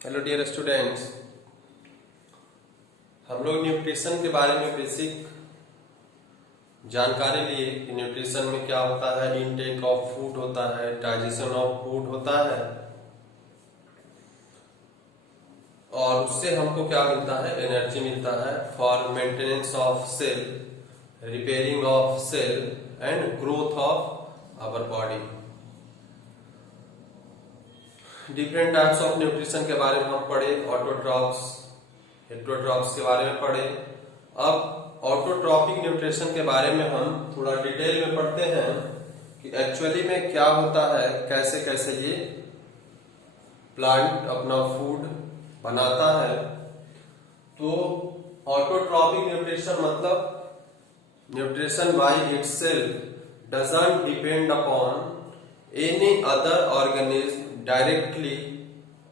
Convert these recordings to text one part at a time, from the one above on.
Hello dear students, हम लोग nutrition के बारे में बेसिक जानकारी लिए कि न्यूट्रिशन में क्या होता है। इनटेक ऑफ फूड होता है, डाइजेशन ऑफ फूड होता है और उससे हमको क्या मिलता है, एनर्जी मिलता है for maintenance of cell, repairing of cell and growth of our body. Different types of nutrition के बारे में हम पढ़े, ऑटोट्रॉप्स, हेटेरोट्रॉप्स के बारे में पढ़े। अब ऑटोट्रॉपिक न्यूट्रिशन के बारे में हम थोड़ा डिटेल में पढ़ते हैं कि एक्चुअली में क्या होता है, कैसे कैसे ये प्लांट अपना फूड बनाता है। तो ऑटोट्रॉपिक न्यूट्रिशन मतलब nutrition by itself doesn't depend upon any other organism directly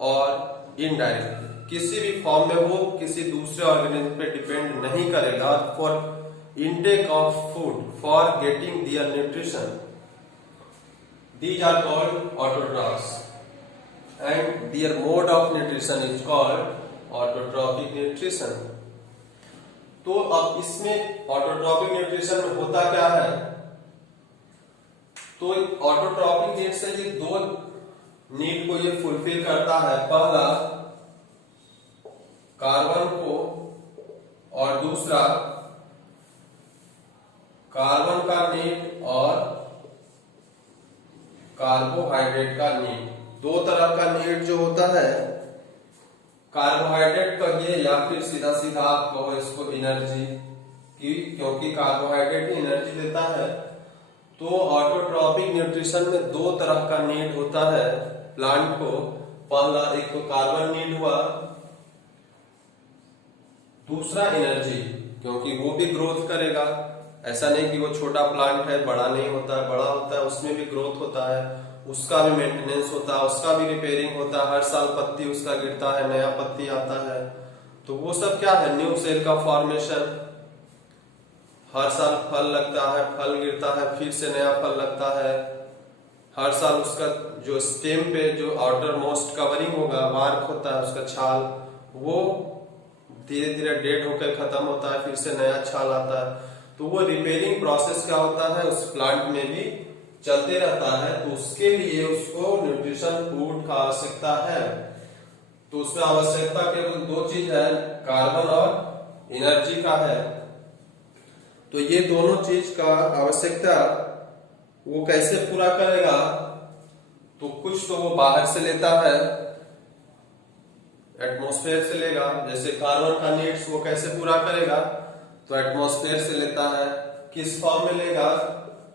और इनडायरेक्टली। किसी भी फॉर्म में वो किसी दूसरे ऑर्गेनिज्म पे डिपेंड नहीं करेगा for intake of food, for getting their nutrition. These are called autotrophs and their mode of nutrition is called autotrophic nutrition. तो अब इसमें ऑटोट्रॉपिक न्यूट्रिशन में होता क्या है, तो ऑटोट्रॉपिक नीड से ये दो नीड को ये फुलफिल करता है। पहला कार्बन को और दूसरा कार्बन का नीड और कार्बोहाइड्रेट का नीड। दो तरह का नीड जो होता है, कार्बोहाइड्रेट कहिए या फिर सीधा सीधा आप कहो इसको एनर्जी की, क्योंकि कार्बोहाइड्रेट ही एनर्जी देता है। तो ऑटोट्रॉपिक न्यूट्रिशन में दो तरह का नीड होता है प्लांट को। पहला एक तो कार्बन नीड हुआ, दूसरा एनर्जी, क्योंकि वो भी ग्रोथ करेगा। ऐसा नहीं कि वो छोटा प्लांट है बड़ा नहीं होता है, बड़ा होता है, उसमें भी ग्रोथ होता है, उसका भी मेंटेनेंस होता है, उसका भी रिपेयरिंग होता है। हर साल पत्ती उसका गिरता है, नया पत्ती आता है, तो वो सब क्या है, न्यू सेल का फॉर्मेशन। हर साल फल लगता है, फल गिरता है, फिर से नया फल लगता है। हर साल उसका जो स्टेम पे जो आउटर मोस्ट कवरिंग होगा, बार्क होता है, उसका छाल, वो धीरे धीरे डेड होकर खत्म होता है, फिर से नया छाल आता है। तो वो रिपेयरिंग प्रोसेस क्या होता है उस प्लांट में भी चलते रहता है। तो उसके लिए उसको न्यूट्रिशन फूड का आवश्यकता है। तो उसमें आवश्यकता केवल दो चीज है, कार्बन और एनर्जी का है। तो ये दोनों चीज का आवश्यकता वो कैसे पूरा करेगा, तो कुछ तो वो बाहर से लेता है, एटमॉस्फेयर से लेगा। जैसे कार्बन का नीड्स वो कैसे पूरा करेगा, तो एटमॉस्फेयर से लेता है। किस फॉर्म में लेगा,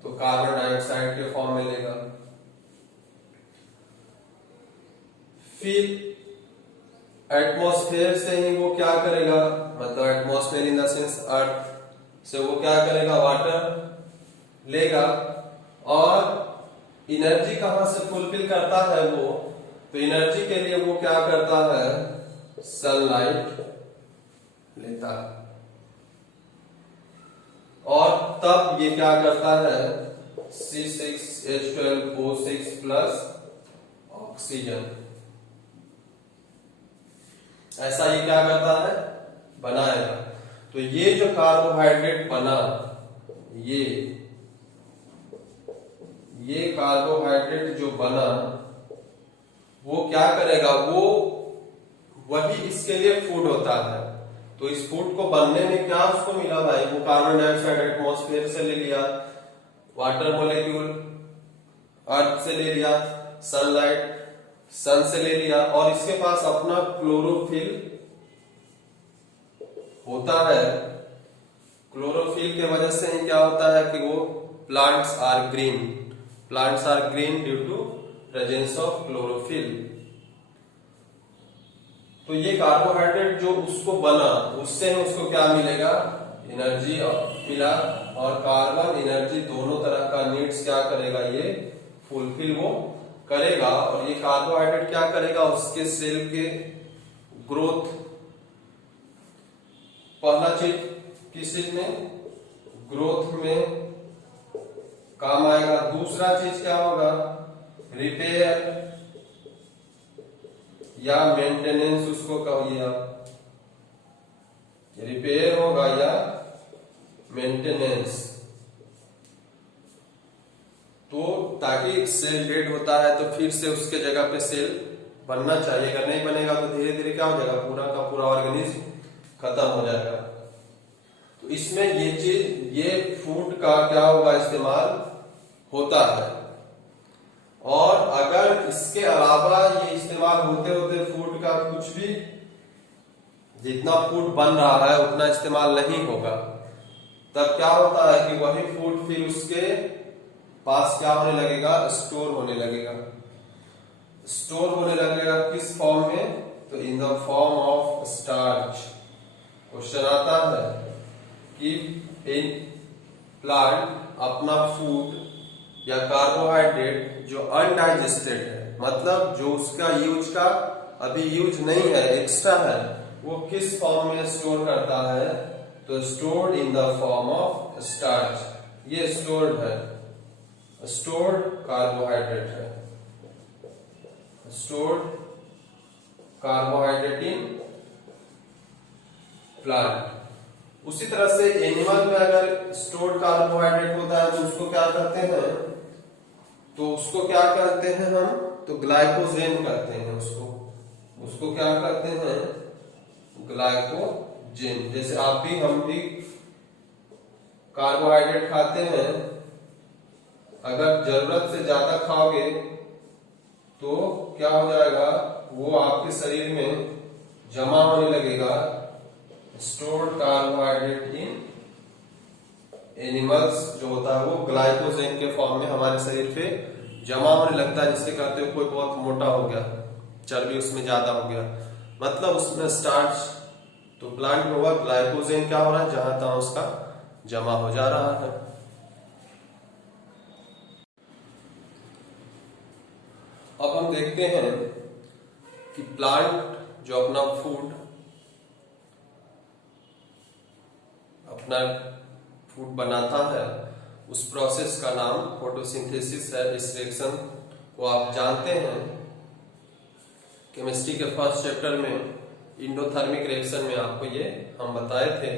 तो कार्बन डाइऑक्साइड के फॉर्म में लेगा। फिर एटमॉस्फेयर से ही वो क्या करेगा, मतलब एटमॉस्फेयर इन द सेंस अर्थ से वो क्या करेगा, वाटर लेगा। और एनर्जी कहां से फुलफिल करता है वो, तो एनर्जी के लिए वो क्या करता है, सनलाइट लेता है। और तब ये क्या करता है, C6H12O6 प्लस ऑक्सीजन, ऐसा ये क्या करता है, बनाएगा। तो ये जो कार्बोहाइड्रेट बना, ये कार्बोहाइड्रेट जो बना वो क्या करेगा, वो वही इसके लिए फूड होता है। तो इस फूड को बनने में क्या उसको मिला भाई, वो कार्बन डाइऑक्साइड एटमॉस्फेयर से ले लिया, वाटर मॉलिक्यूल अर्थ से ले लिया, सनलाइट सन से ले लिया, और इसके पास अपना क्लोरोफिल होता है। क्लोरोफिल के वजह से ही क्या होता है कि वो plants are green due to presence of chlorophyll. तो ये कार्बोहाइड्रेट जो उसको बना, उससे उसको क्या मिलेगा, एनर्जी मिला। और कार्बन एनर्जी दोनों तरह का नीड्स क्या करेगा, ये फुलफिल वो करेगा। और ये कार्बोहाइड्रेट क्या करेगा, उसके सेल के ग्रोथ, पहला चीज किस चीज में, ग्रोथ में काम आएगा। दूसरा चीज क्या होगा, रिपेयर या मेंटेनेंस उसको कहिए आप, रिपेयर होगा या मेंटेनेंस। तो ताकि सेल डेड होता है तो फिर से उसके जगह पे सेल बनना चाहिए, अगर नहीं बनेगा तो धीरे धीरे क्या हो जाएगा, पूरा का पूरा ऑर्गेनिज्म खत्म हो जाएगा। तो इसमें ये चीज, ये फूड का क्या होगा, इस्तेमाल होता है। और अगर इसके अलावा ये इस्तेमाल होते होते फूड का कुछ भी, जितना फूड बन रहा है उतना इस्तेमाल नहीं होगा, तब क्या होता है कि वही फूड फिर उसके पास क्या होने लगेगा, स्टोर होने लगेगा। स्टोर होने लगेगा किस फॉर्म में, तो in the form of starch. Question आता है कि इन प्लांट अपना फूड या कार्बोहाइड्रेट जो अनडाइजेस्टेड है, मतलब जो उसका यूज का अभी यूज नहीं है, एक्स्ट्रा है, वो किस फॉर्म में स्टोर करता है, तो stored in the form of starch. ये स्टोर्ड है, स्टोर्ड कार्बोहाइड्रेट है, स्टोर्ड कार्बोहाइड्रेट इन प्लांट। उसी तरह से एनिमल में अगर स्टोर्ड कार्बोहाइड्रेट होता है तो उसको क्या करते हैं, तो उसको क्या करते हैं हम, तो ग्लाइकोजेन कहते हैं उसको क्या करते हैं, ग्लाइकोजेन। जैसे आप भी हम भी कार्बोहाइड्रेट खाते हैं, अगर जरूरत से ज्यादा खाओगे तो क्या हो जाएगा, वो आपके शरीर में जमा होने लगेगा। स्टोर्ड कार्बोहाइड्रेट इन एनिमल्स जो होता है वो ग्लाइकोजेन के फॉर्म में हमारे शरीर पे जमा होने लगता है, जिससे कहते हैं कोई बहुत मोटा हो गया, चर्बी उसमें ज्यादा हो गया, मतलब उसमें स्टार्च। तो प्लांट में हुआ ग्लाइकोजेन क्या हो रहा है, जहां तहां उसका जमा हो जा रहा है। अब हम देखते हैं कि प्लांट जो अपना फूड बनाता है, उस प्रोसेस का नाम फोटोसिंथेसिस है। इस रिएक्शन को आप जानते हैं, केमिस्ट्री के फर्स्ट चैप्टर में इंडोथर्मिक रिएक्शन में आपको ये हम बताए थे।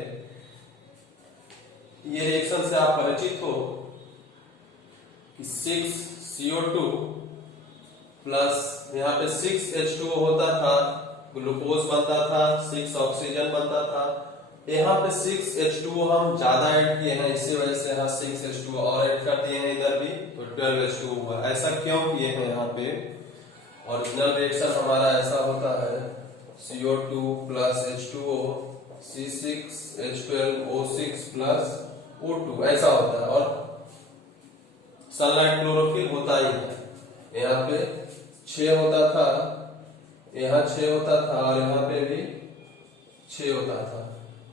ये रिएक्शन से आप परिचित हो कि 6CO2 प्लस यहाँ पे 6H2O होता था, ग्लूकोज बनता था, 6 ऑक्सीजन बनता था। यहाँ पे 6H2O हम ज्यादा ऐड किए हैं, इसी वजह से यहाँ 6H2O और ऐड कर दिए हैं इधर भी, तो 12H2O हुआ। ऐसा क्यों किए हैं, यहाँ पे ओरिजिनल रिएक्शन हमारा ऐसा होता है, CO2 plus H2O C6H12O6 plus O2 ऐसा होता है। और सनलाइट क्लोरोफिल होता ही है, यहाँ पे 6 होता था, यहाँ 6 होता था और यहाँ पे भी 6 होता था।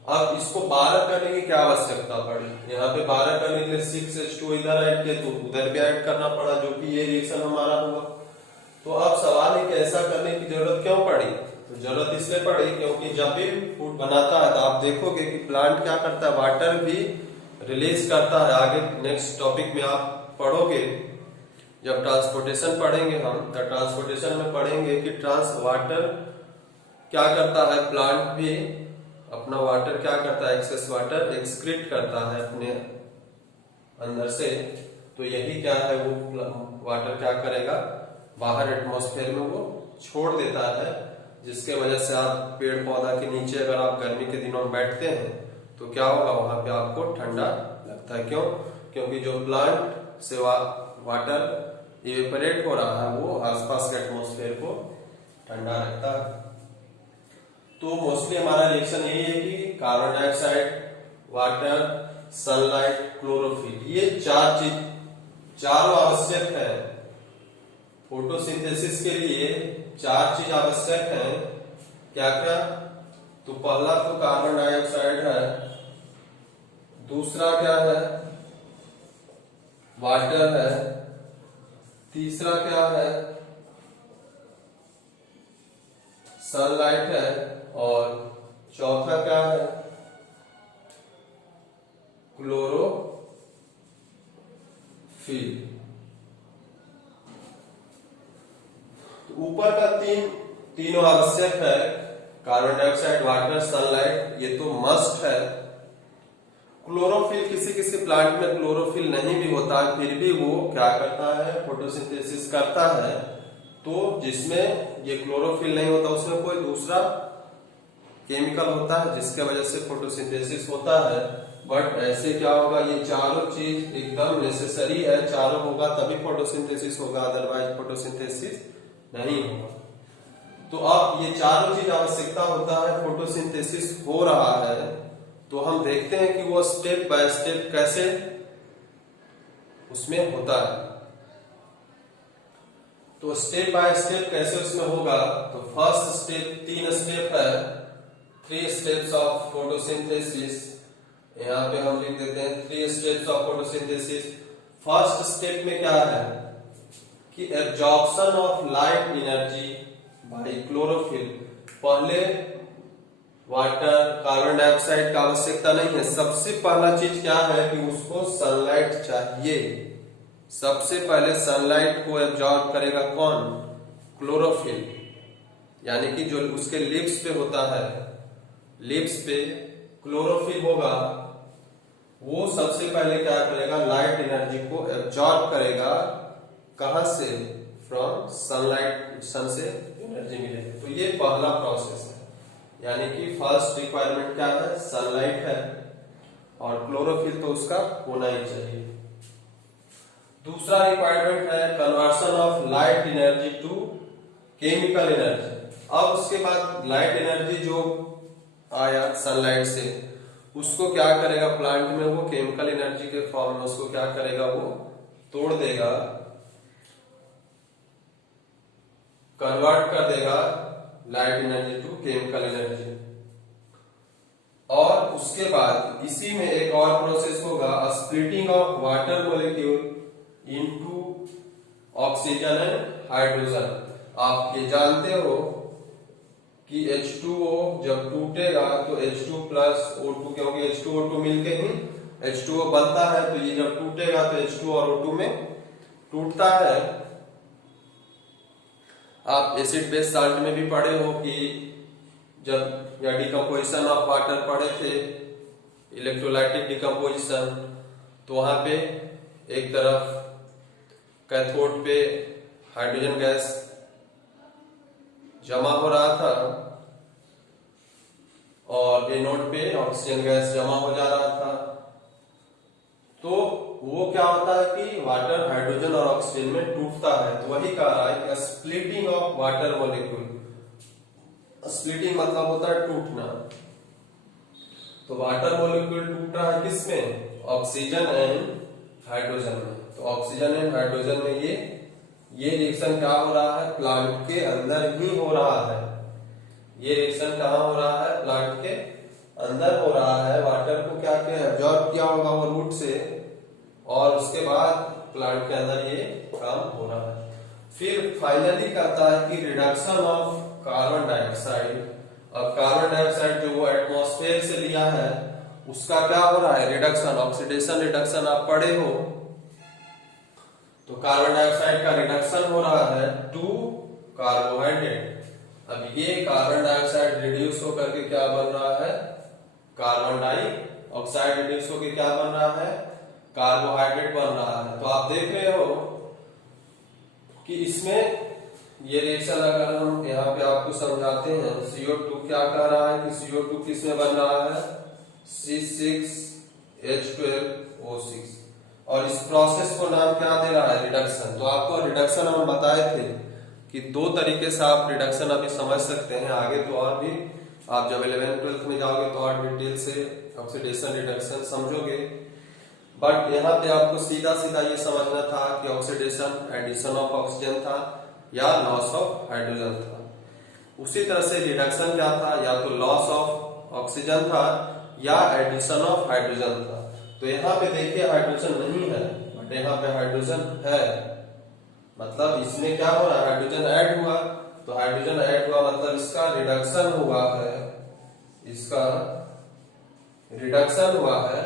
अब इसको 12 करने की क्या आवश्यकता पड़ी, यहाँ पे 12 करने के लिए 6H2 इधर ऐड किया तो उधर भी ऐड करना पड़ा, जो कि ये रिएक्शन हमारा हुआ। तो अब सवाल है कि ऐसा करने की जरूरत क्यों पड़ी, तो जरूरत इसलिए पड़ी क्योंकि जब भी फूड बनाता है तो आप देखोगे कि प्लांट क्या करता है, वाटर भी रिलीज करता है। आगे नेक्स्ट टॉपिक में आप पढ़ोगे, जब ट्रांसपोर्टेशन पढ़ेंगे हम, तो ट्रांसपोर्टेशन में पढ़ेंगे कि वाटर क्या करता है, प्लांट भी अपना वाटर क्या करता है, एक्सेस वाटर एक्सक्रीट करता है अपने अंदर से। तो यही क्या है, वो वाटर क्या करेगा, बाहर एटमॉस्फेयर में वो छोड़ देता है, जिसके वजह से आप पेड़ पौधा के नीचे अगर आप गर्मी के दिनों में बैठते हैं तो क्या होगा, वहां पे आपको ठंडा लगता है। क्यों, क्योंकि जो प्लांट से वाटर इवेपोरेट हो रहा है वो आसपास के एटमॉस्फेयर को ठंडा रखता है। तो मोस्टली हमारा रिएक्शन यही है कि carbon dioxide, water, sunlight, chlorophyll, ये चारों आवश्यक है फोटोसिंथेसिस के लिए। 4 चीज आवश्यक है, क्या क्या, तो पहला तो कार्बन डाइऑक्साइड है, दूसरा क्या है, वाटर है, तीसरा क्या है, सनलाइट है, और चौथा क्या है, क्लोरोफिल। ऊपर का तीनों आवश्यक है, कार्बन डाइऑक्साइड, वाटर, सनलाइट, ये तो मस्ट है। क्लोरोफिल, किसी किसी प्लांट में क्लोरोफिल नहीं भी होता है, फिर भी वो क्या करता है, फोटोसिंथेसिस करता है। तो जिसमें ये क्लोरोफिल नहीं होता उसमें कोई दूसरा केमिकल होता है जिसके वजह से फोटोसिंथेसिस होता है। बट ऐसे क्या होगा, ये चारों चीज एकदम नेसेसरी है, चारों होगा तभी फोटोसिंथेसिस होगा, अदरवाइज फोटोसिंथेसिस नहीं होगा। तो अब ये चारों चीज आवश्यकता होता है, फोटोसिंथेसिस हो रहा है, तो हम देखते हैं कि वो स्टेप बाय स्टेप कैसे उसमें होता है। तो स्टेप बाय स्टेप कैसे उसमें होगा, तो फर्स्ट स्टेप, 3 स्टेप है, 3 स्टेप्स ऑफ फोटोसिंथेसिस। यहाँ पे हम लिख देते हैं 3 steps of photosynthesis. First step में क्या है कि absorption of light energy by chlorophyll. पहले वाटर, कार्बन डाइऑक्साइड का आवश्यकता नहीं है, सबसे पहला चीज क्या है कि उसको सनलाइट चाहिए। सबसे पहले सनलाइट को एब्जॉर्ब करेगा कौन, क्लोरोफिल, यानी कि जो उसके लिप्स पे होता है, लिप्स पे क्लोरोफिल होगा, वो सबसे पहले क्या करेगा, लाइट एनर्जी को एब्जॉर्ब करेगा। कहां से, फ्रॉम सनलाइट, सन से एनर्जी मिलेगी। तो ये पहला प्रोसेस है, यानी कि फर्स्ट रिक्वायरमेंट क्या है, सनलाइट है, और क्लोरोफिल तो उसका होना ही चाहिए। दूसरा रिक्वायरमेंट है conversion of light energy to chemical energy. अब उसके बाद लाइट एनर्जी जो आया सनलाइट से, उसको क्या करेगा प्लांट में, वो केमिकल एनर्जी के फॉर्म में उसको क्या करेगा, वो तोड़ देगा, कन्वर्ट कर देगा light energy to chemical energy. और उसके बाद इसी में एक और प्रोसेस होगा, splitting of water molecule into oxygen and hydrogen. आप ये जानते हो कि H2O जब टूटेगा तो H2 प्लस O2, क्योंकि H2 O2 मिलके ही H2O बनता है, तो ये जब टूटेगा तो H2 और O2 में टूटता है। आप एसिड बेस साल्ट में भी पढ़े हो कि जब या डिकम्पोजिशन ऑफ वाटर पढ़े थे, इलेक्ट्रोलाइटिक डिकम्पोजिशन, तो वहां पे एक तरफ कैथोड पे हाइड्रोजन गैस जमा हो रहा था और एनोड पे ऑक्सीजन गैस जमा हो जा रहा था। तो वो क्या होता है कि वाटर हाइड्रोजन और ऑक्सीजन में टूटता है। तो वही कह रहा है कि splitting of water molecule. Splitting मतलब होता है टूटना। तो वाटर मॉलिक्यूल टूट रहा है किसमें, ऑक्सीजन एंड हाइड्रोजन में। तो ऑक्सीजन एंड हाइड्रोजन में ये रिएक्शन क्या हो रहा है, प्लांट के अंदर ही हो रहा है। ये रिएक्शन कहाँ हो रहा है, प्लांट के अंदर हो रहा है। वाटर को क्या किया, एब्जॉर्ब किया होगा वो रूट से, और उसके बाद प्लांट के अंदर ये काम हो रहा है। फिर फाइनली कहता है कि रिडक्शन ऑफ कार्बन डाइऑक्साइड। अब कार्बन डाइऑक्साइड जो वो एटमॉस्फेयर से लिया है उसका क्या हो रहा है, रिडक्शन, ऑक्सीडेशन रिडक्शन आप पढ़े हो। तो कार्बन डाइऑक्साइड का रिडक्शन हो रहा है टू कार्बोहाइड्रेट। अब ये कार्बन डाइऑक्साइड रिड्यूस होकर के क्या बन रहा है, कार्बन डाइऑक्साइड रिड्यूस होकर क्या बन रहा है, कार्बोहाइड्रेट बन रहा है। तो आप देख रहे हो कि इसमें ये रिएक्शन अगर हम यहाँ पे आपको समझाते हैं, CO2 क्या कह रहा है कि CO2 किसमें बन रहा है, C6H12O6, और इस प्रोसेस को नाम क्या दे रहा है, रिडक्शन। तो आपको रिडक्शन हम बताए थे कि दो तरीके से आप रिडक्शन अभी समझ सकते हैं। आगे तो और भी आप जब 11th-12th में जाओगे तो और डिटेल से ऑक्सीडेशन रिडक्शन समझोगे। बट यहाँ पे आपको सीधा सीधा ये समझना था कि ऑक्सीडेशन एडिशन ऑफ ऑक्सीजन था या लॉस ऑफ हाइड्रोजन था। उसी तरह से रिडक्शन क्या था, या तो लॉस ऑफ ऑक्सीजन था या एडिशन ऑफ हाइड्रोजन था। तो यहाँ पे देखिए हाइड्रोजन नहीं है, बट यहाँ पे हाइड्रोजन है, मतलब इसमें क्या हो रहा है, हाइड्रोजन ऐड हुआ। तो हाइड्रोजन ऐड हुआ मतलब इसका रिडक्शन हुआ है, इसका रिडक्शन हुआ है,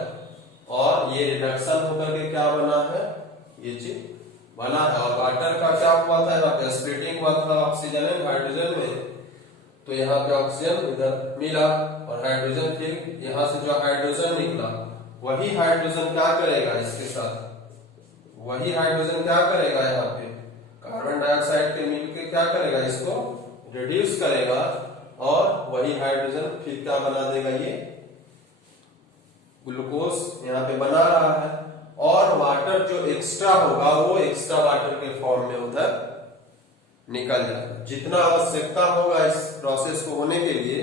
और ये रिडक्शन होकर के क्या बना है, ये चीज बना है। और वाटर का क्या हुआ था, यहाँ पे स्प्लिटिंग हुआ था ऑक्सीजन एंड हाइड्रोजन में, तो यहाँ पे ऑक्सीजन इधर मिला और हाइड्रोजन, फिर यहाँ से जो हाइड्रोजन निकला वही हाइड्रोजन क्या करेगा इसके साथ, वही हाइड्रोजन क्या करेगा यहाँ पे कार्बन डाइऑक्साइड के मिलके क्या करेगा, इसको रिड्यूस करेगा और वही हाइड्रोजन फिर क्या बना देगा, ये ग्लूकोज यहाँ पे बना रहा है। और वाटर जो एक्स्ट्रा होगा वो एक्स्ट्रा वाटर के फॉर्म में उधर निकल जाएगा। जितना आवश्यकता होगा इस प्रोसेस को होने के लिए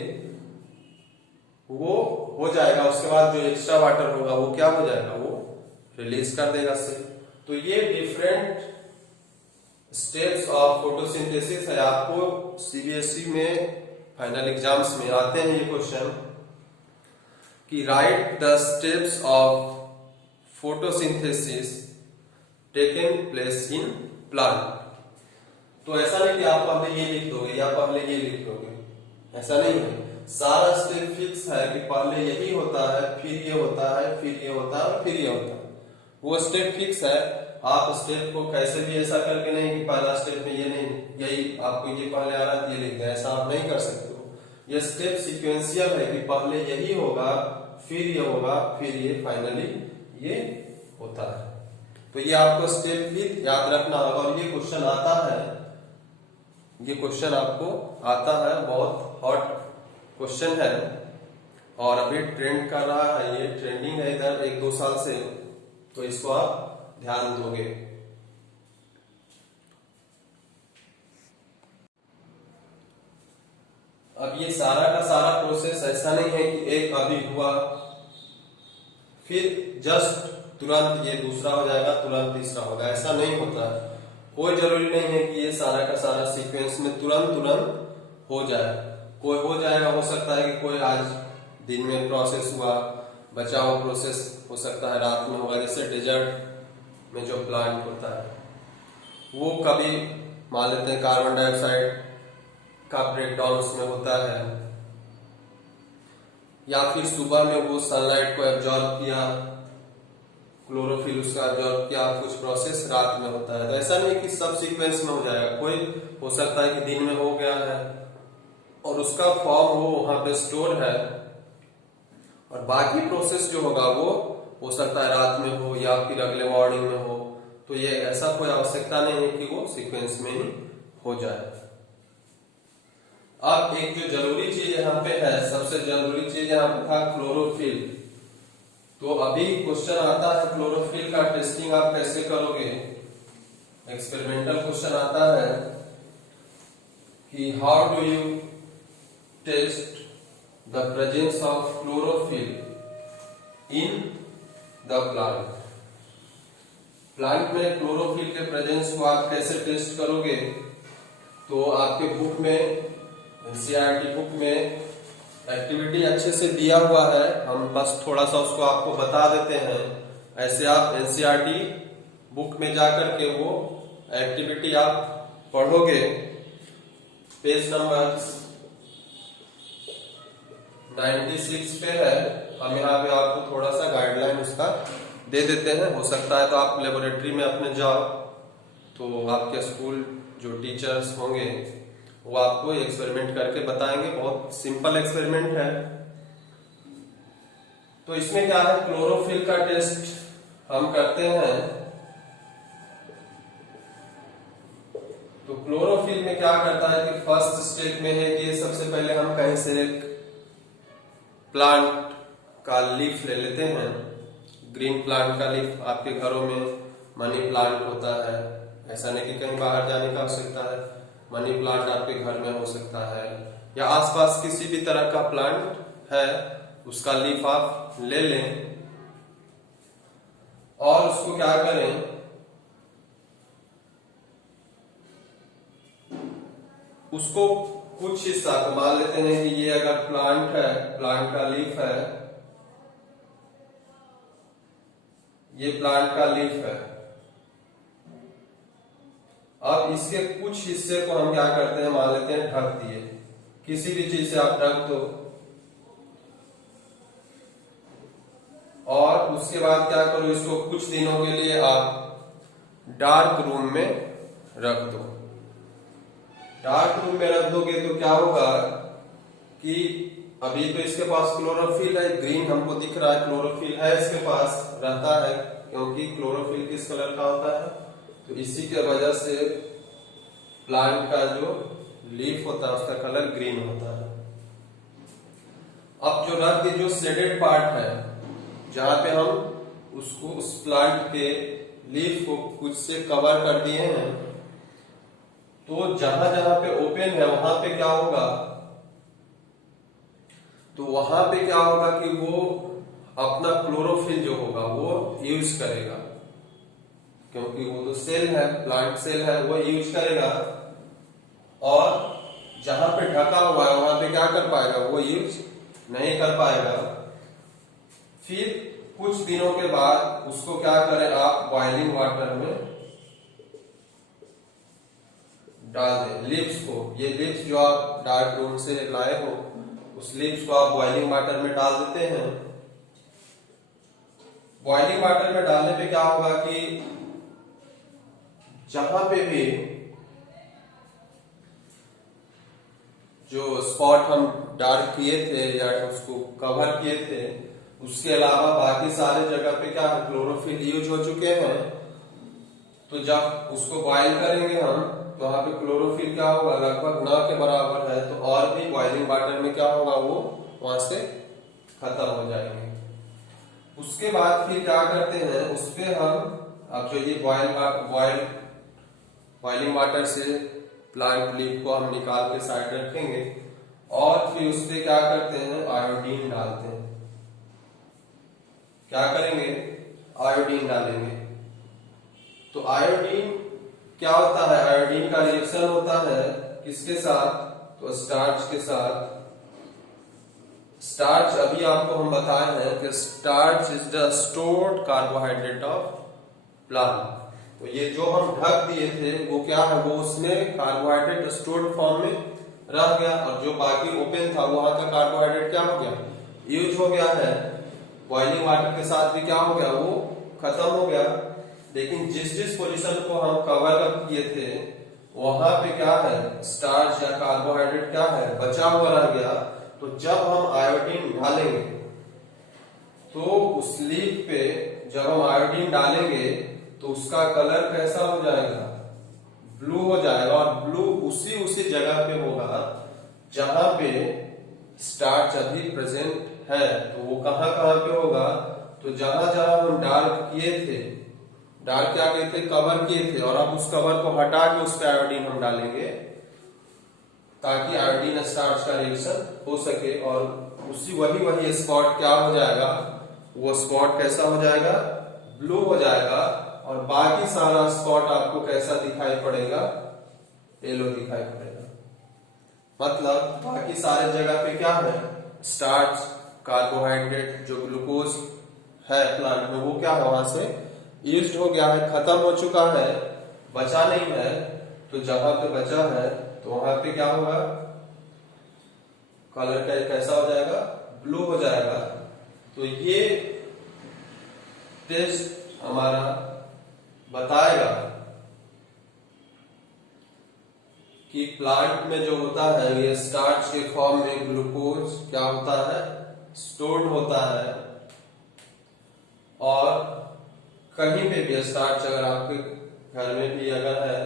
वो हो जाएगा। उसके बाद जो एक्स्ट्रा वाटर होगा वो क्या हो जाएगा, वो रिलीज कर देगा सेल। तो ये डिफरेंट स्टेप्स ऑफ फोटोसिंथेसिस है। आपको सीबीएसई में फाइनल एग्जाम्स में आते हैं ये क्वेश्चन कि right the steps of photosynthesis taken place in plant. तो ऐसा नहीं कि आप पहले ये लिख दोगे या पहले ये लिख दोगे, ऐसा नहीं है। सारा स्टेप फिक्स है कि पहले यही होता है, फिर ये होता है, फिर ये होता है, फिर ये होता है। वो स्टेप फिक्स है। आप स्टेप को कैसे भी ऐसा करके नहीं कि पहला स्टेप में ये नहीं, यही आपको ये पहले आ रहा है ये लिख दें, ऐसा आप नहीं कर सकते हो। ये स्टेप सीक्वेंशियल है कि पहले यही होगा, फिर ये होगा, फिर ये फाइनली ये होता है। तो ये आपको स्टेप भी याद रखना होगा। और ये क्वेश्चन आता है, ये क्वेश्चन आपको आता है, बहुत हॉट क्वेश्चन है और अभी ट्रेंड कर रहा है, ये ट्रेंडिंग है इधर 1-2 साल से। तो इसको आप ध्यान दोगे। अब ये सारा का सारा प्रोसेस ऐसा नहीं है कि एक अभी हुआ फिर जस्ट तुरंत ये दूसरा हो जाएगा, तुरंत तीसरा होगा, ऐसा नहीं होता है। कोई जरूरी नहीं है कि ये सारा का सारा सीक्वेंस में तुरंत तुरंत हो जाए। कोई हो जाएगा, हो सकता है कि कोई आज दिन में प्रोसेस हुआ, बचा हुआ प्रोसेस हो सकता है रात में होगा। जैसे डेजर्ट में जो प्लांट होता है वो कभी मान लेते हैं कार्बन डाइऑक्साइड का ब्रेकडाउन उसमें होता है, या फिर सुबह में वो सनलाइट को एब्जॉर्ब किया, क्लोरोफिल उसका एब्जॉर्ब किया, कुछ प्रोसेस रात में होता है। तो ऐसा नहीं कि सब सीक्वेंस में हो जाएगा। कोई हो सकता है कि दिन में हो गया है और उसका फॉर्म वो वहां पे स्टोर है और बाकी प्रोसेस जो होगा वो हो सकता है रात में हो या फिर अगले मॉर्निंग में हो। तो ये ऐसा कोई आवश्यकता नहीं है कि वो सीक्वेंस में ही हो जाए। अब एक जो जरूरी चीज यहाँ पे है, सबसे जरूरी चीज यहाँ पे था क्लोरोफिल। तो अभी क्वेश्चन आता है क्लोरोफिल का टेस्टिंग आप कैसे करोगे। एक्सपेरिमेंटल क्वेश्चन आता है कि how do you test the presence of chlorophyll in the plant. Plant में क्लोरोफिल के प्रेजेंस को आप कैसे टेस्ट करोगे। तो आपके बुक में, एनसीईआरटी बुक में एक्टिविटी अच्छे से दिया हुआ है, हम बस थोड़ा सा उसको आपको बता देते हैं। ऐसे आप एनसीईआरटी बुक में जाकर के वो एक्टिविटी आप पढ़ोगे। पेज नंबर 96 पे है। हम यहाँ पे आपको थोड़ा सा गाइडलाइन उसका दे देते हैं। हो सकता है तो आप लेबोरेटरी में अपने जाओ तो आपके स्कूल जो टीचर्स होंगे वो आपको एक्सपेरिमेंट करके बताएंगे। बहुत सिंपल एक्सपेरिमेंट है। तो इसमें क्या है, क्लोरोफिल का टेस्ट हम करते हैं। तो क्लोरोफिल में क्या करता है कि फर्स्ट स्टेप में है कि सबसे पहले हम कहीं से एक प्लांट का लीफ ले लेते हैं। ग्रीन प्लांट का लीफ आपके घरों में मनी प्लांट होता है, ऐसा नहीं कि कहीं बाहर जाने का आवश्यकता है। मनी प्लांट आपके घर में हो सकता है या आसपास किसी भी तरह का प्लांट है, उसका लीफ आप ले लें और उसको क्या करें, उसको कुछ हिस्सा को मान लेते हैं कि ये अगर प्लांट है, प्लांट का लीफ है, ये प्लांट का लीफ है। अब इसके कुछ हिस्से को हम क्या करते हैं, मान लेते हैं ढक दिए, किसी भी चीज से आप ढक दो और उसके बाद क्या करो, इसको कुछ दिनों के लिए आप डार्क रूम में रख दो। डार्क रूम में रख दोगे तो क्या होगा कि अभी तो इसके पास क्लोरोफिल है, ग्रीन हमको दिख रहा है, क्लोरोफिल है इसके पास, रहता है, क्योंकि क्लोरोफिल किस कलर का होता है, तो इसी के वजह से प्लांट का जो लीफ होता है उसका कलर ग्रीन होता है। अब जो रख दी, जो शेडेड पार्ट है, जहां पे हम उसको, उस प्लांट के लीफ को कुछ से कवर कर दिए हैं, तो जहां जहां पे ओपन है वहां पे क्या होगा, तो वहां पे क्या होगा कि वो अपना क्लोरोफिल जो होगा वो यूज करेगा, क्योंकि वो तो सेल है, प्लांट सेल है, वो यूज करेगा। और जहां पे ढका हुआ है वहां पे क्या कर पाएगा, वो यूज नहीं कर पाएगा। फिर कुछ दिनों के बाद उसको क्या करें आप, बॉइलिंग वाटर में डाल दें लिप्स को। ये लिप्स जो आप डार्क रूम से लाए हो, उस लिप्स को आप बॉइलिंग वाटर में डाल देते हैं। बॉइलिंग वाटर में डालने पे क्या होगा कि जहां पे भी जो स्पॉट हम डार्क किए थे या उसको कवर किए थे, उसके अलावा बाकी सारे जगह पे क्या क्लोरोफिल यूज हो चुके हैं। तो जब उसको बॉइल करेंगे हम, तो वहां पे क्लोरोफिल क्या होगा, लगभग न के बराबर है, तो और भी बॉइलिंग वाटर में क्या होगा, वो वहां से खत्म हो जाएंगे। उसके बाद फिर क्या करते हैं, उसपे हम अब जो ये बॉइलिंग वाटर से प्लांट लीफ को हम निकाल के साइड रखेंगे, और फिर उसपे क्या करते हैं, आयोडीन डालते हैं। क्या करेंगे, आयोडीन डालेंगे। तो आयोडीन क्या होता है, आयोडीन का रिएक्शन होता है किसके साथ, तो स्टार्च के साथ। स्टार्च अभी आपको हम बताए हैं कि starch is the stored carbohydrate of plant. तो ये जो हम ढक दिए थे वो क्या है, वो उसमें कार्बोहाइड्रेट स्टोर्ड फॉर्म में रह गया, और जो बाकी ओपन था वहां का कार्बोहाइड्रेट क्या हो गया, यूज हो गया है। बॉइलिंग वाटर के साथ भी क्या हो गया, वो खत्म हो गया। लेकिन जिस जिस पोजीशन को हम कवर अप किए थे वहां पे क्या है, स्टार्च या कार्बोहाइड्रेट क्या है, बचा हुआ रह गया। तो जब हम आयोडीन डालेंगे, तो उस लीफ पे जब हम आयोडीन डालेंगे तो उसका कलर कैसा हो जाएगा, ब्लू हो जाएगा। और ब्लू उसी जगह पे होगा जहां पे स्टार्च अभी प्रेजेंट है। तो वो कहां कहां पे होगा, तो जहां जहां हम डार्क किए थे, डार्क क्या कहते, कवर किए थे, और अब उस कवर को हटा के उस पर आयोडीन हम डालेंगे, ताकि आयोडीन स्टार्च का रिएक्शन हो सके। और वही स्पॉट क्या हो जाएगा, वो स्पॉट कैसा हो जाएगा, ब्लू हो जाएगा। और बाकी सारा स्पॉट आपको कैसा दिखाई पड़ेगा, येलो दिखाई पड़ेगा। मतलब बाकी सारे जगह पे क्या है, स्टार्च, कार्बोहाइड्रेट, जो ग्लूकोज है प्लांट में, वो क्या है, वहां से यूज्ड हो गया है, खत्म हो चुका है, बचा नहीं है। तो जहां पे बचा है तो वहां पे क्या होगा, कलर कैसा हो जाएगा, ब्लू हो जाएगा। तो ये टेस्ट हमारा बताएगा कि प्लांट में जो होता है ये स्टार्च के फॉर्म में ग्लूकोज क्या होता है, स्टोर्ड होता है। और कहीं पे भी स्टार्च, अगर आपके घर में भी अगर है,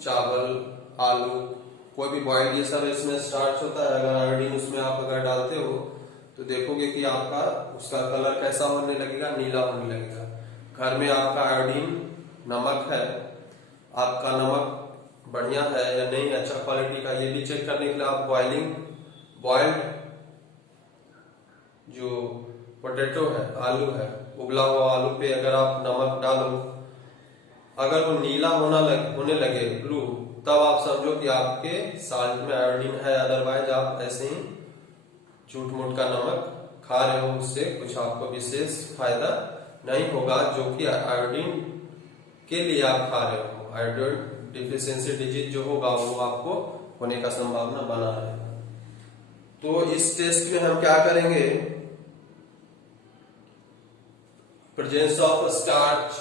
चावल, आलू, कोई भी बॉइल्ड, ये सब इसमें स्टार्च होता है। अगर आयोडीन उसमें आप अगर डालते हो तो देखोगे कि आपका उसका कलर कैसा होने लगेगा, नीला होने लगेगा। घर में आपका आयोडीन नमक है, आपका नमक बढ़िया है या नहीं, अच्छा क्वालिटी का, ये भी चेक करने के लिए आप बॉइल्ड जो पोटैटो है, आलू है, उबला हुआ आलू पे अगर आप नमक डालो, अगर वो नीला होने लगे, ब्लू, तब आप समझो कि आपके साल्ट में आयोडीन है। अदरवाइज आप ऐसे ही झूठ मूठ का नमक खा रहे हो, उससे कुछ आपको विशेष फायदा नहीं होगा, जो कि आयोडीन के लिए आप खा रहे हो। आयोडीन डिफिशियंसी डिजीज जो होगा वो आपको होने का संभावना बना रहेगा। तो इस टेस्ट में हम क्या करेंगे, प्रेजेंस ऑफ स्टार्च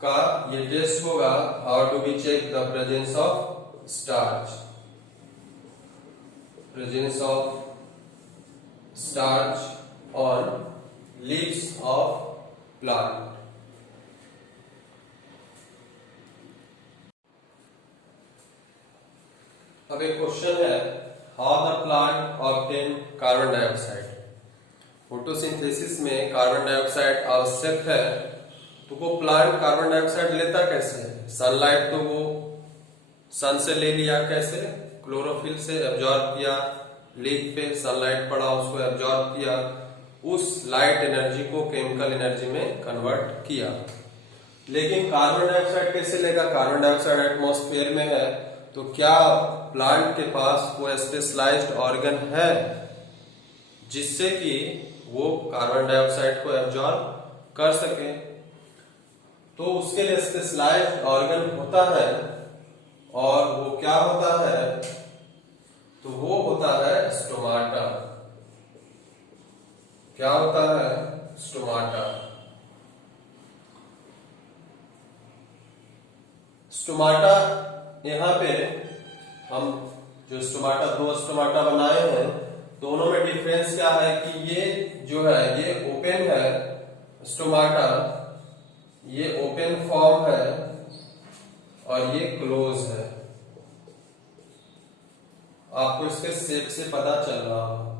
का ये टेस्ट होगा। How do we check the presence of starch. presence of starch on leaves of plant. अब एक क्वेश्चन है, how the plant obtain carbon dioxide. Photosynthesis में कार्बन डाइऑक्साइड आवश्यक है, तो वो प्लांट कार्बन डाइऑक्साइड लेता कैसे है? सनलाइट तो वो सन से ले लिया, कैसे? क्लोरोफिल से एब्जॉर्ब किया, लीफ पे सनलाइट पड़ा, उसको एब्जॉर्ब किया, उस लाइट एनर्जी को केमिकल एनर्जी में कन्वर्ट किया। लेकिन कार्बन डाइऑक्साइड कैसे लेगा? कार्बन डाइऑक्साइड एटमॉस्फेयर में है, तो क्या प्लांट के पास कोई स्पेशलाइज्ड ऑर्गन है जिससे कि वो कार्बन डाइऑक्साइड को एब्जॉर्ब कर सके? तो उसके लिए स्पेशलाइज्ड ऑर्गन होता है, और वो क्या होता है? तो वो होता है स्टोमाटा। क्या होता है? स्टोमाटा। स्टोमाटा, यहाँ पे हम जो स्टोमाटा, दो स्टोमाटा बनाए हैं, दोनों में डिफरेंस क्या है कि ये जो है ये ओपन है स्टोमाटा, ये ओपन फॉर्म है, और ये क्लोज है। आपको इसके शेप से पता चल रहा हो।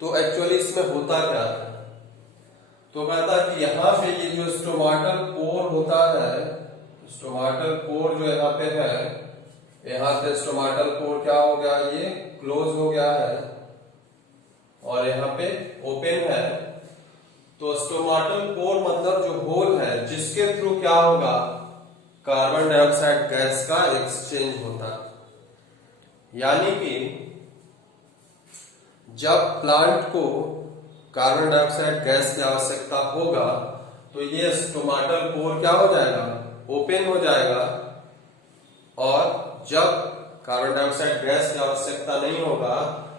तो एक्चुअली इसमें होता क्या है? तो कहता कि यहाँ पे ये जो स्टोमाटल पोर होता है, स्टोमाटल पोर जो यहाँ पे है, यहाँ पे स्टोमाटल पोर क्या हो गया? ये क्लोज हो गया है, और यहाँ पे ओपन है। तो स्टोमाटल पोर मतलब जो होल है, जिसके थ्रू क्या होगा? कार्बन डाइऑक्साइड गैस का एक्सचेंज होता है। यानी कि जब प्लांट को कार्बन डाइऑक्साइड गैस की आवश्यकता होगा, तो ये स्टोमाटल पोर क्या हो जाएगा? ओपन हो जाएगा, और जब कार्बन डाइऑक्साइड गैस की आवश्यकता नहीं होगा,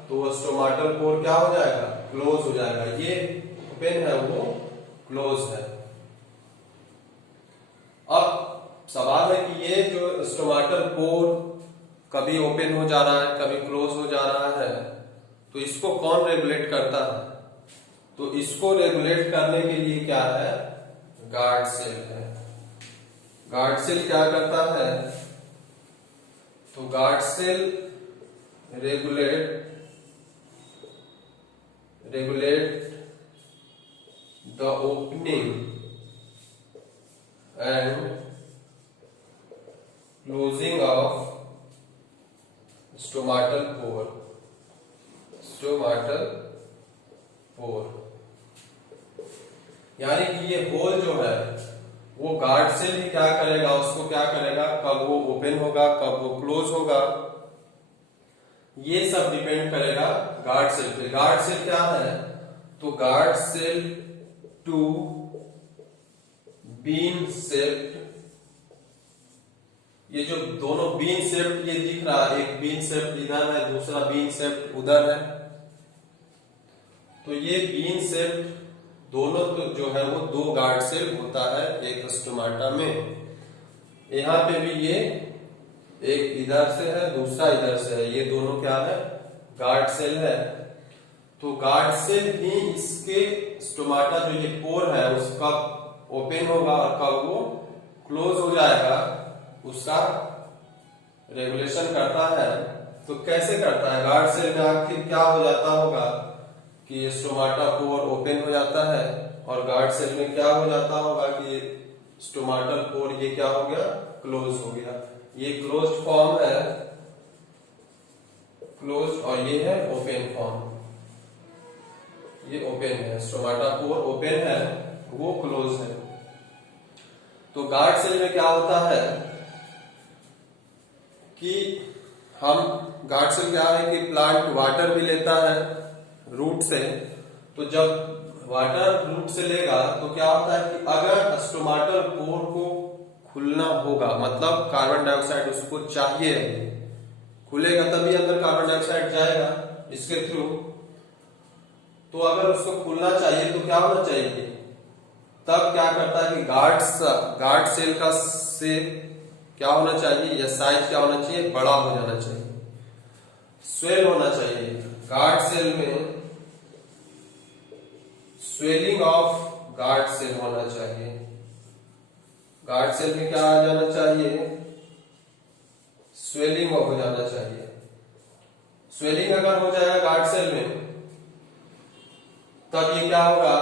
तो वो स्टोमाटल पोर क्या हो जाएगा? क्लोज हो जाएगा। ये ओपन है, वो क्लोज है। अब सवाल है कि ये जो स्टोमाटल पोर कभी ओपन हो जा रहा है, कभी क्लोज हो जा रहा है, तो इसको कौन रेगुलेट करता है? तो इसको रेगुलेट करने के लिए क्या है? गार्ड सेल है। गार्ड सेल क्या करता है? तो guard cell regulate the opening and closing of stomatal pore. Stomatal pore यानी कि ये होल जो है, वो गार्ड सेल ही क्या करेगा? उसको क्या करेगा? कब वो ओपन होगा, कब वो क्लोज होगा, ये सब डिपेंड करेगा गार्ड सेल पे। गार्ड सेल क्या है? तो guard cell two bean shaped, ये जो दोनों बीन शेप्ड ये दिख रहा है, एक बीन शेप्ड इधर है, दूसरा बीन शेप्ड उधर है। तो ये बीन शेप्ड दोनों तो जो है वो दो गार्ड सेल होता है एक स्टोमाटा में। यहाँ पे भी ये एक इधर से है, दूसरा इधर से है, ये दोनों क्या है? गार्ड सेल है। तो गार्ड सेल ही इसके स्टोमाटा जो ये पोर है उसका ओपन होगा, और कब वो क्लोज हो जाएगा उसका रेगुलेशन करता है। तो कैसे करता है? गार्ड सेल में आखिर क्या हो जाता होगा कि स्टोमाटा पोर ओपन हो जाता है, और गार्ड सेल में क्या हो जाता होगा कि स्टोमाटल पोर ये क्या हो गया? क्लोज हो गया। ये क्लोज्ड फॉर्म है, क्लोज, और ये है ओपन फॉर्म। ये ओपन है, स्टोमाटा पोर ओपन है, वो क्लोज है। तो गार्ड सेल में क्या होता है कि हम गार्ड सेल क्या है कि प्लांट वाटर भी लेता है रूट से। तो जब वाटर रूट से लेगा तो क्या होता है कि अगर स्टोमाटल पोर को खुलना होगा, मतलब कार्बन डाइऑक्साइड उसको चाहिए, खुलेगा तभी अंदर कार्बन डाइऑक्साइड जाएगा इसके थ्रू। तो अगर उसको खुलना चाहिए तो क्या होना चाहिए? तब क्या करता है कि गार्ड सेल का शेप क्या होना चाहिए या साइज क्या होना चाहिए? बड़ा हो जाना चाहिए। स्वेल होना चाहिए। गार्ड सेल में स्वेलिंग ऑफ गार्ड सेल होना चाहिए। गार्ड सेल में क्या आ जाना चाहिए? स्वेलिंग हो जाना चाहिए। स्वेलिंग अगर हो जाएगा गार्ड सेल में, तब ये क्या होगा?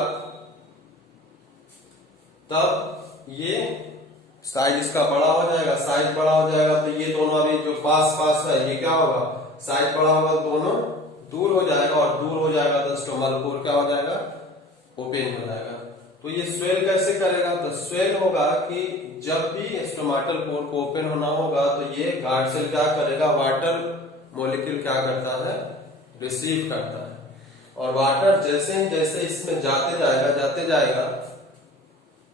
तब ये साइज इसका बड़ा हो जाएगा। साइज बड़ा हो जाएगा तो ये दोनों अभी जो पास पास है ये क्या होगा? साइज बड़ा होगा तो दोनों दूर हो जाएगा, और दूर हो जाएगा तो स्टोमल पोर क्या हो जाएगा? ओपन हो जाएगा। तो ये स्वेल कैसे करेगा? तो स्वेल होगा कि जब भी स्टोमाटल पोर को ओपन होना होगा तो ये गार्ड सेल क्या करेगा? वाटर मॉलिक्यूल क्या करता है? रिसीव करता है, और वाटर जैसे इसमें जाते जाएगा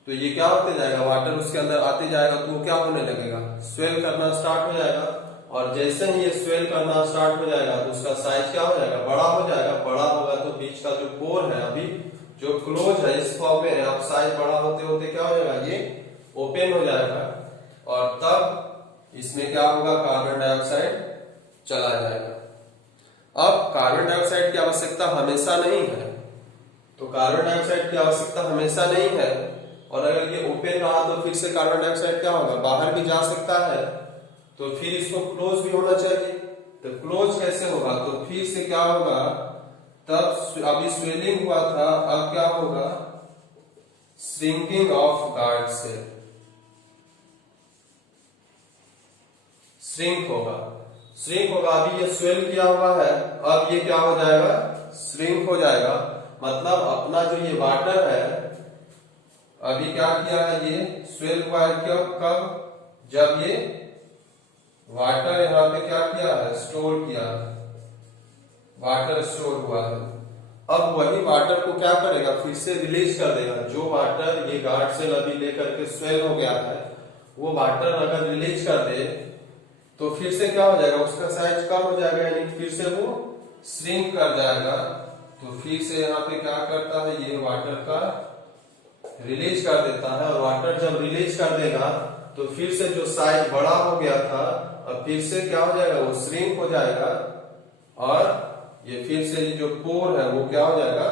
तो ये क्या होते जाएगा? वाटर उसके अंदर आते जाएगा तो वो क्या होने लगेगा? स्वेल करना स्टार्ट हो जाएगा, और जैसे ही ये स्वेल करना स्टार्ट हो जाएगा तो उसका साइज क्या हो जाएगा? बड़ा हो जाएगा। बड़ा होगा तो बीच का जो पोर है अभी जो क्लोज है इस फॉर्म में है, अब साइज बड़ा होते होते क्या हो जाएगा? ये ओपन हो जाएगा, और तब इसमें क्या होगा? कार्बन डाइऑक्साइड चला जाएगा। अब कार्बन डाइऑक्साइड की आवश्यकता हमेशा नहीं है, तो कार्बन डाइऑक्साइड की आवश्यकता हमेशा नहीं है, और अगर ये ओपन रहा तो फिर से कार्बन डाइऑक्साइड क्या होगा? बाहर भी जा सकता है, तो फिर इसको क्लोज भी होना चाहिए। तो क्लोज कैसे होगा? तो फिर से क्या होगा? तब अभी स्वेलिंग हुआ था, अब क्या होगा? Shrinking of guard cell. Shrink होगा। अभी ये स्वेल किया हुआ है, अब ये क्या हो जाएगा? श्रिंक हो जाएगा। मतलब अपना जो ये वाटर है अभी क्या किया है? ये स्वेल हुआ है कब? जब ये वाटर यहाँ पे क्या किया है? स्टोर किया है, वाटर स्टोर हुआ है। अब वही वाटर को क्या करेगा? फिर से रिलीज कर देगा। जो वाटर ये गार्ड सेल अभी लेकर के स्वेल हो गया है, वो वाटर अगर रिलीज कर दे तो फिर से क्या हो जाएगा? उसका साइज कम हो जाएगा, यानी फिर से वो श्रिंक कर जाएगा। तो फिर से यहाँ पे क्या करता है? ये वाटर का रिलीज कर देता है, और वाटर जब रिलीज कर देगा तो फिर से जो साइज बड़ा हो गया था अब फिर से क्या हो जाएगा? वो श्रिंक हो जाएगा, और ये फिर से जो पोर है वो क्या हो जाएगा?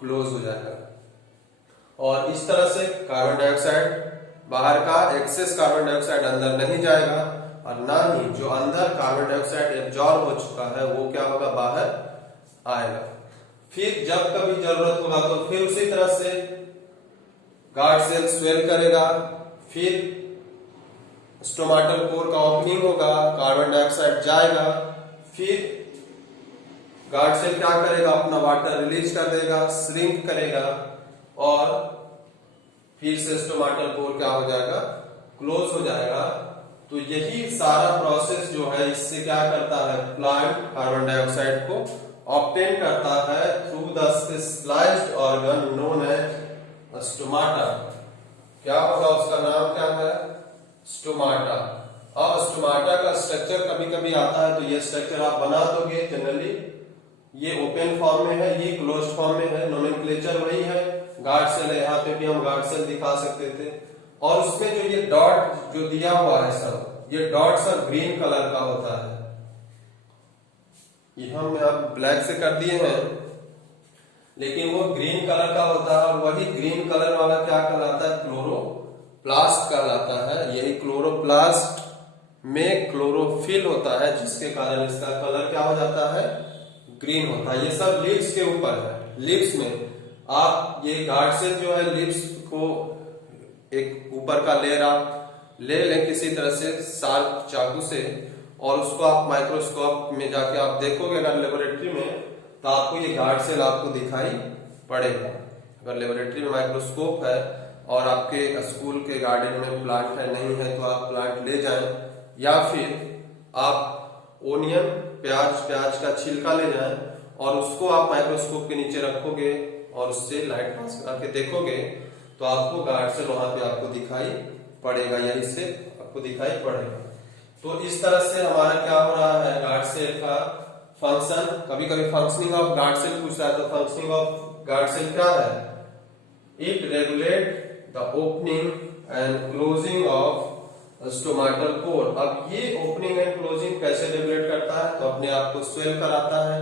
क्लोज हो जाएगा। और इस तरह से कार्बन डाइऑक्साइड बाहर का एक्सेस कार्बन डाइऑक्साइड अंदर नहीं जाएगा, और ना ही जो अंदर कार्बन डाइऑक्साइड एब्जॉर्ब हो चुका है वो क्या होगा? बाहर आएगा। फिर जब कभी जरूरत होगा तो फिर उसी तरह से गार्ड सेल स्वेल करेगा, फिर स्टोमाटल पोर का ओपनिंग होगा, कार्बन डाइऑक्साइड जाएगा, फिर गार्ड सेल क्या करेगा? अपना वाटर रिलीज कर देगा, श्रिंक करेगा, और फिर से स्टोमाटल पोर क्या हो जाएगा? क्लोज हो जाएगा। तो यही सारा प्रोसेस जो है इससे क्या करता है? प्लांट कार्बन डाइऑक्साइड को ऑब्टेन करता है through the specialized organ known as stomata. क्या होगा? उसका नाम क्या है? स्टोमाटा। अब स्टोमाटा का स्ट्रक्चर कभी कभी आता है तो ये स्ट्रक्चर आप बना दोगे जनरली। ये ओपन फॉर्म में है, ये क्लोज्ड फॉर्म में है, नोमेनक्लेचर वही है। गार्ड सेल है, यहाँ पे भी हम गार्ड सेल दिखा सकते थे। और उसमें जो ये डॉट जो दिया हुआ है सब, ये डॉट सब ग्रीन कलर का होता है। ये हम आप ब्लैक से कर दिए हैं, लेकिन वो ग्रीन कलर का होता है, और वही ग्रीन कलर वाला क्या कहलाता है? क्लोरोप्लास्ट कहलाता है। यही क्लोरोप्लास्ट में क्लोरोफिल होता है, जिसके कारण इसका कलर क्या हो जाता है? ग्रीन होता है। ये सब लिप्स के ऊपर है। लिप्स में आप ये गार्ड सेल जो है, लिप्स को एक ऊपर का लेयर आप ले लें किसी तरह से शार्प चाकू से, और उसको आप माइक्रोस्कोप में जाके आप देखोगे अगर लेबोरेटरी में, तो आपको ये गार्ड सेल आपको दिखाई पड़ेगा। अगर लेबोरेटरी में माइक्रोस्कोप है और आपके स्कूल के गार्डन में प्लांट है, नहीं है तो आप प्लांट ले जाएं, या फिर आप ओनियन प्याज का छिलका ले जाएं और उसको आप माइक्रोस्कोप के नीचे रखोगे और उससे लाइट पास करके देखोगे तो आपको गार्ड सेल वहां पे आपको दिखाई पड़ेगा, या इससे आपको दिखाई पड़ेगा। तो इस तरह से हमारा क्या हो रहा है? गार्ड सेल का फंक्शन। कभी कभी फंक्शनिंग ऑफ गार्ड सेल पूछता है, तो फंक्शनिंग ऑफ गार्ड सेल क्या है? It regulate the opening and closing of stomatal pore. अब ये ओपनिंग एंड क्लोजिंग कैसे रेगुलेट करता है, तो अपने आप को स्वेल कराता है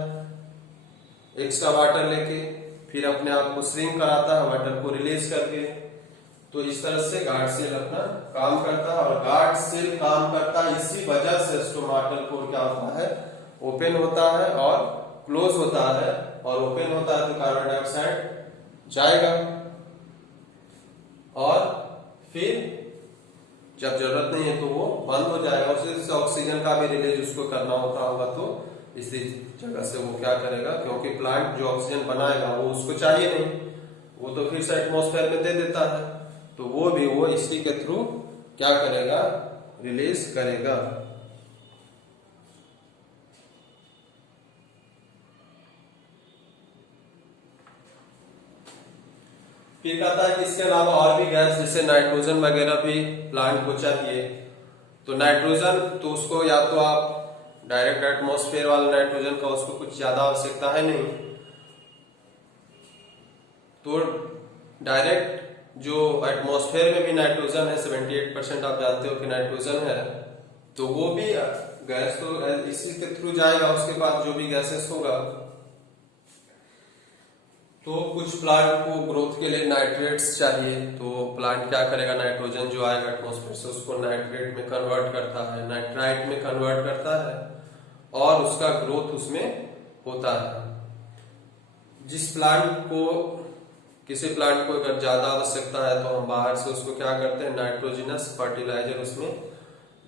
एक्स्ट्रा वाटर लेके, फिर अपने आप को श्रिंक कराता है वाटर को रिलीज करके। तो इस तरह से गार्ड सेल अपना काम करता है, और गार्ड सेल काम करता है इसी वजह से स्टोमाटल पोर क्या होता है, ओपन होता है और क्लोज होता है। और ओपन होता है तो कार्बन डाइऑक्साइड जाएगा, और फिर जब जरूरत नहीं है तो वो बंद हो जाएगा। उसी से ऑक्सीजन का भी रिलीज उसको करना होता होगा, तो इसी जगह से वो क्या करेगा, क्योंकि प्लांट जो ऑक्सीजन बनाएगा वो उसको चाहिए नहीं, वो तो फिर से एटमॉस्फेयर में दे देता है, तो वो भी वो इसी के थ्रू क्या करेगा, रिलीज करेगा। फिर कहता है कि इसके अलावा और भी गैस जैसे नाइट्रोजन वगैरह भी प्लांट को चाहिए। तो नाइट्रोजन तो उसको या तो आप डायरेक्ट एटमॉस्फेयर वाला नाइट्रोजन का उसको कुछ ज्यादा आवश्यकता है नहीं, तो डायरेक्ट जो एटमॉस्फेयर में भी नाइट्रोजन है 78% आप जानते हो कि नाइट्रोजन है, तो वो भी गैस तो इसी के थ्रू जाएगा। उसके बाद जो भी गैसेस होगा, तो कुछ प्लांट को ग्रोथ के लिए नाइट्रेट्स चाहिए, तो प्लांट क्या करेगा, नाइट्रोजन जो आएगा एटमॉस्फेयर से उसको नाइट्रेट में कन्वर्ट करता है, नाइट्राइट में कन्वर्ट करता है, और उसका ग्रोथ उसमें होता है। जिस प्लांट को, किसी प्लांट को अगर ज्यादा आवश्यकता है तो हम बाहर से उसको क्या करते हैं, नाइट्रोजिनस फर्टिलाइजर उसमें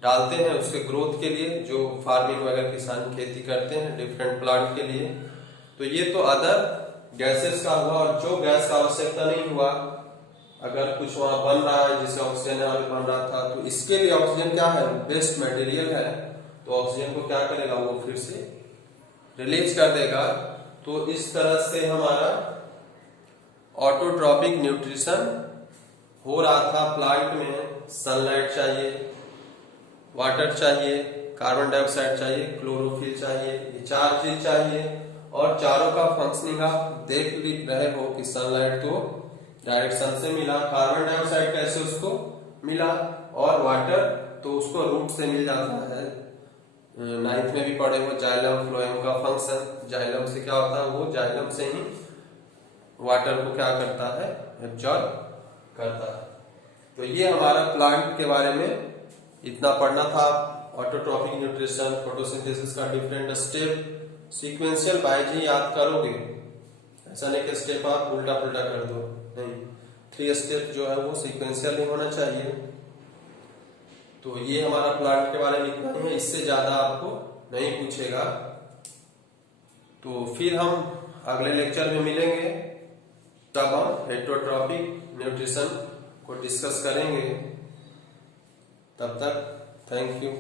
डालते हैं उसके ग्रोथ के लिए, जो फार्मिंग वगैरह किसान खेती करते हैं डिफरेंट प्लांट के लिए। तो ये तो अदर गैसेस का हुआ, और जो गैस का आवश्यकता नहीं हुआ, अगर कुछ वहां बन रहा है जिसे ऑक्सीजन बन रहा था, तो इसके लिए ऑक्सीजन क्या है, बेस्ट मटेरियल है, तो ऑक्सीजन को क्या करेगा, वो फिर से रिलीज कर देगा। तो इस तरह से हमारा ऑटोट्रॉपिक न्यूट्रिशन हो रहा था प्लांट में। सनलाइट चाहिए, वाटर चाहिए, कार्बन डाइऑक्साइड चाहिए, क्लोरोफिल चाहिए, ये 4 चीज चाहिए। और चारों का फंक्शनिंग आप देख रहे हो कि सनलाइट तो डायरेक्ट सन से मिला, कार्बन डाइऑक्साइड कैसे उसको मिला, और वाटर तो उसको रूट से मिल जाता है। 9th में भी पढ़े हो जाइलम फ्लोएम का फंक्शन, जाइलम से क्या होता है, वो जाइलम से ही वाटर को क्या करता है, एब्जॉर्ब करता है। तो ये हमारा प्लांट के बारे में इतना पढ़ना था। ऑटोट्रॉपिक न्यूट्रिशन, फोटोसिंथेसिस का डिफरेंट स्टेप, सीक्वेंशियल बायोलॉजी याद करोगे, ऐसा नहीं कि स्टेप आप उल्टा पुल्टा कर दो, नहीं, 3 स्टेप जो है वो सीक्वेंशियल ही होना चाहिए। तो ये हमारा प्लांट के बारे में इतना ही है, इससे ज्यादा आपको नहीं पूछेगा। तो फिर हम अगले लेक्चर में मिलेंगे, तब हम हेटरोट्रॉपिक न्यूट्रिशन को डिस्कस करेंगे। तब तक थैंक यू।